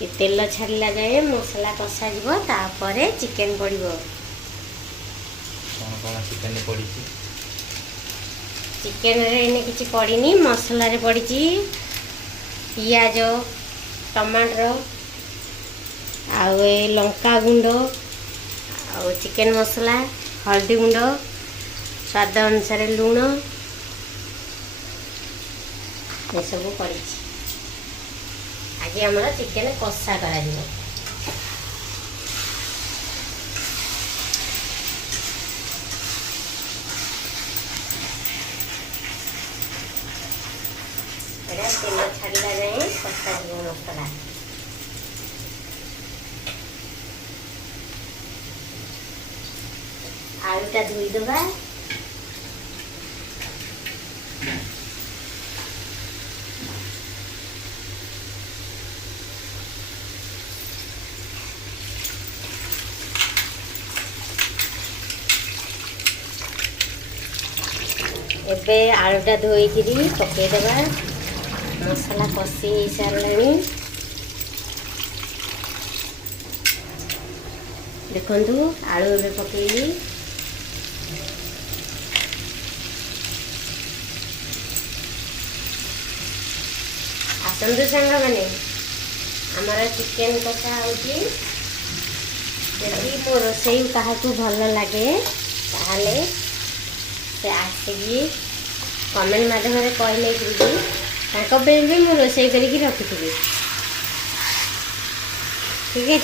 ये तेल छाड़ला जाए मसला कषा तापर चिकेन पड़ो। चिकेन रे किसी पड़नी मसला रे पड़ी पियाज टमाटर आउ लंका गुंड आ चिकेन मसला हल्दी गुंड स्वाद अनुसार लुण ये सब पड़ी। आज आम चिकेन कषा कर तेल छाड़ा जाए कषा मसला आलूटा धोईदबा एबे आलूटा धोईकरी पकेदबा मसला कषि सारे देखु आलू में पकईली आसतु सांग मैंने आमर चिकेन कषा होगी। यदि मो रोसई क्या भल लगे ताहले से आसिकी कमेंट माध्यम कहले भी मुझे रोसई करके रखी। ठीक है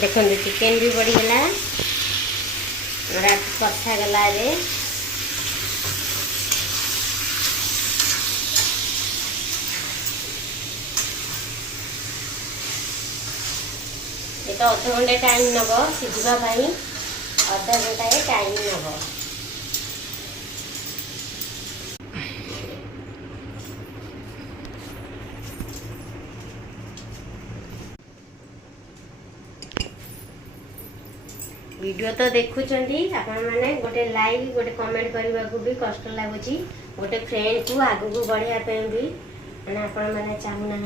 देखो चिकेन भी बढ़ीगला कषा गला ये तो अध घंटे टाइम नब सीझापी अधा घंटा टाइम नब। वीडियो तो देखुं आपण मैंने गोटे लाइक गोटे कमेंट करने को भी कष्ट लगुच गोटे फ्रेंड को आगू को बढ़ापी भी मैंने आपण मैंने चाहूना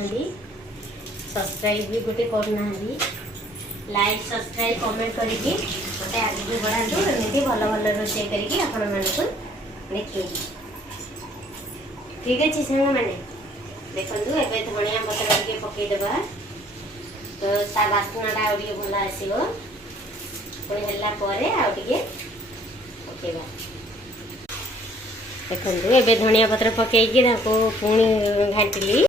सब्सक्राइब भी गोटे करना लाइक सब्सक्राइब कमेंट करके गोटे आगू बढ़ातु एमती भल भल रोषे करके आपण मानक देखिए। ठीक अच्छे सांग मैंने देखु एवं धनिया पत्र टे पकईदबा तो ता बास्नाटा आउ भल आसो देखो एवं धनिया पत्र पकईकि पुणी घाटिली।